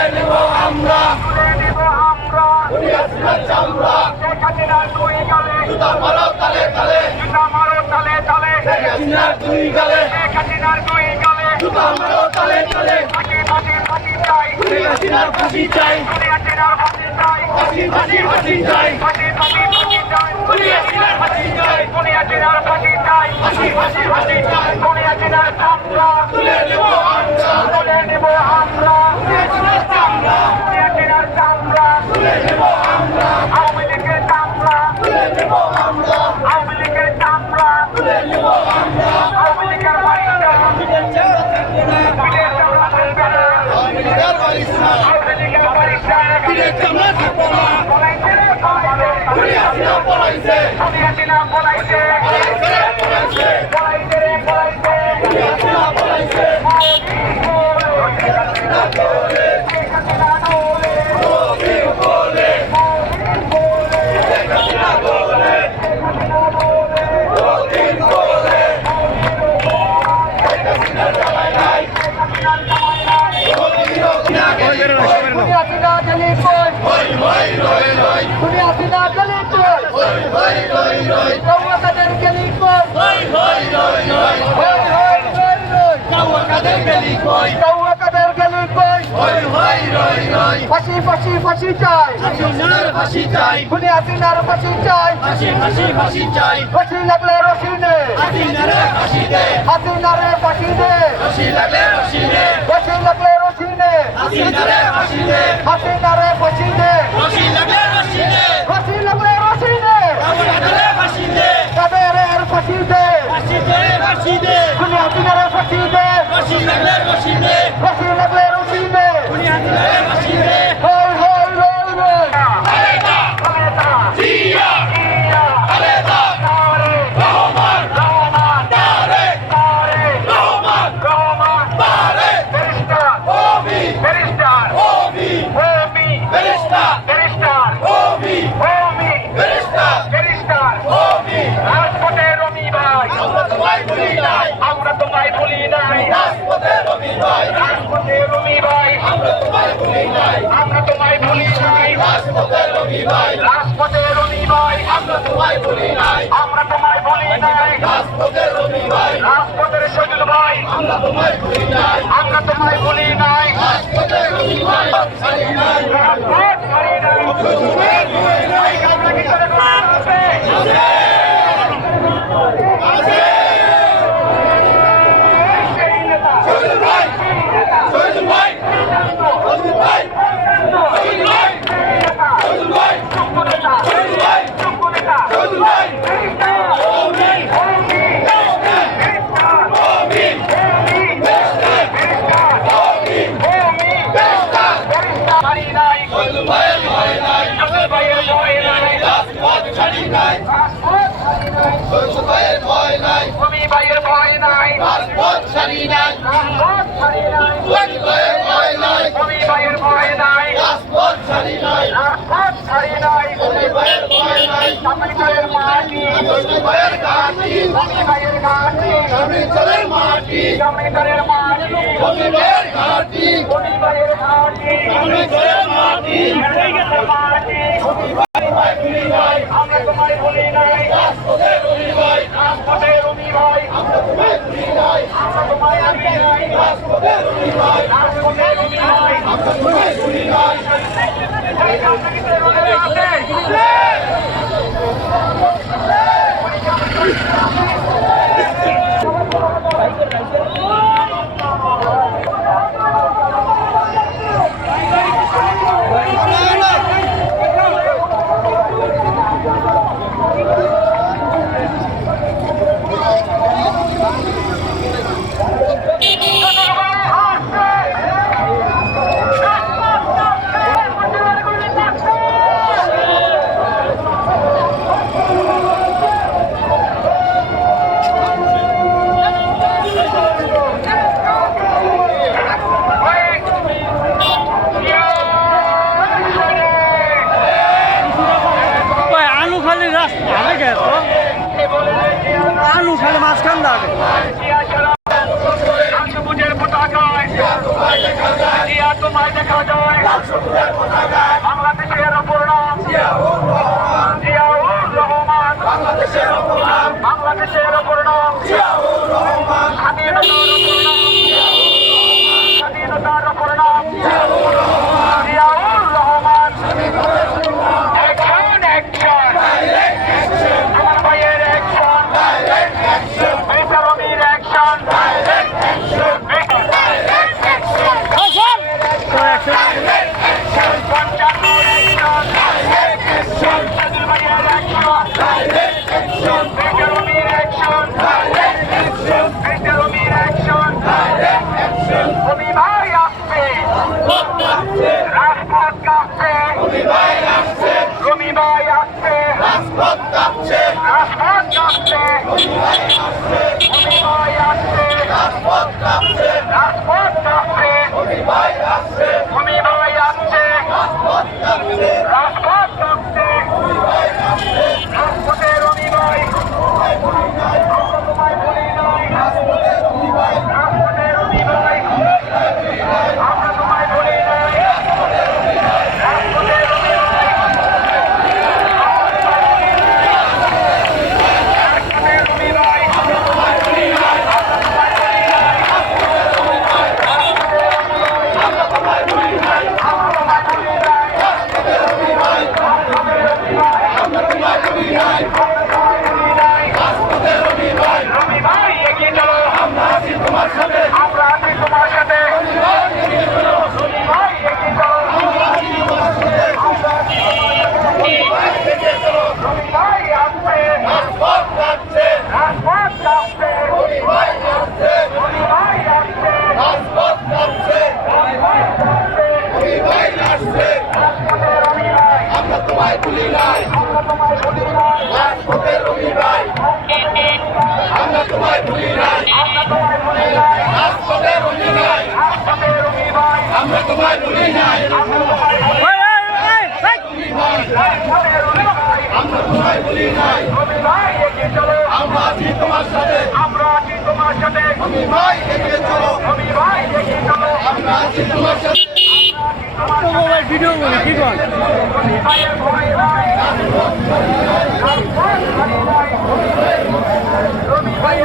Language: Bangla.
তুলে নেব আমরা চামড়া দুই গালে জুতা মারো তালে তালে দুই গালে জুতা মারো তালে তালে ফাঁসি চাই ফাঁসি চাই তুলে নেব আমরা তুলে নেব আমরা আওয়ামী লীগের চামড়া তুলে নেব আমরা আওয়ামী লীগের চামড়া তুলে নেব আমরা আওয়ামী লীগের বাড়িটা বিদের চামড়া থাকবে না আওয়ামী লীগের বাড়িটা বিদের চামড়া থাকবে না পলাইছে ফাঁসি চাই ফাঁসি চাই খুনি হাসিনার ফাঁসি চাই ফাঁসি চাই ফাঁসি লাগলে রশি নে হাসিনারে ফাঁসি দে রশি লাগলে রশি নে ফাঁসি লাগলে রশি নে হাসিনারে ফাঁসি দে রশি লাগলে রশি নে ফাঁসি লাগলে রশি নে ফাঁসি দে কাদের ফাঁসি দে খুনি হাসিনারে ফাঁসি দে রশি লাগলে রশি নে খুনি হাসিনারে ফাঁসি দে আমরা তোমায় ভুলি নাই রাজপথের রবি ভাই রাজপথের রবি ভাই আমরা তোমায় ভুলি নাই রাজপথের রবি ভাই রাজপথের রবি ভাই আমরা তোমায় ভুলি নাই রাজপথের রবি ভাই রাজপথের সজল ভাই আমরা তোমায় ভুলি নাই রাজপথের রবি ভাই ছাড়ি নাই রাজপথ ছাড়ি নাই আমরা কি করে করতে আমরা তোমায় ভুলি নাই রাজপথের রবি ভাই রাজপথের রবি ভাই আমরা তোমায় ভুলি নাই আমরা তোমায় ভুলি নাই রাজপথের রবি ভাই রাজপথের রবি ভাই আমরা তোমায় ভুলি নাই এই কাজটা কি করে হবে আলু খালি মাঝখান দাবে সবুজের পতাকায় তোমায় দেখা যায় রবি ভাই আসছে আমরা তোমায় ভুলি নাই রাজপথে রবি ভাই আমরা তোমায় ভুলি নাই রাজপথে রবি ভাই আমরা তোমায় ভুলি নাই আমরা তোমায় ভুলি নাই আমরা আছি তোমার সাথে রবি ভাই এগিয়ে চলো আমরা আছি তোমার সাথে মোবাইল ভিডিও করে কি কর রবি ভাই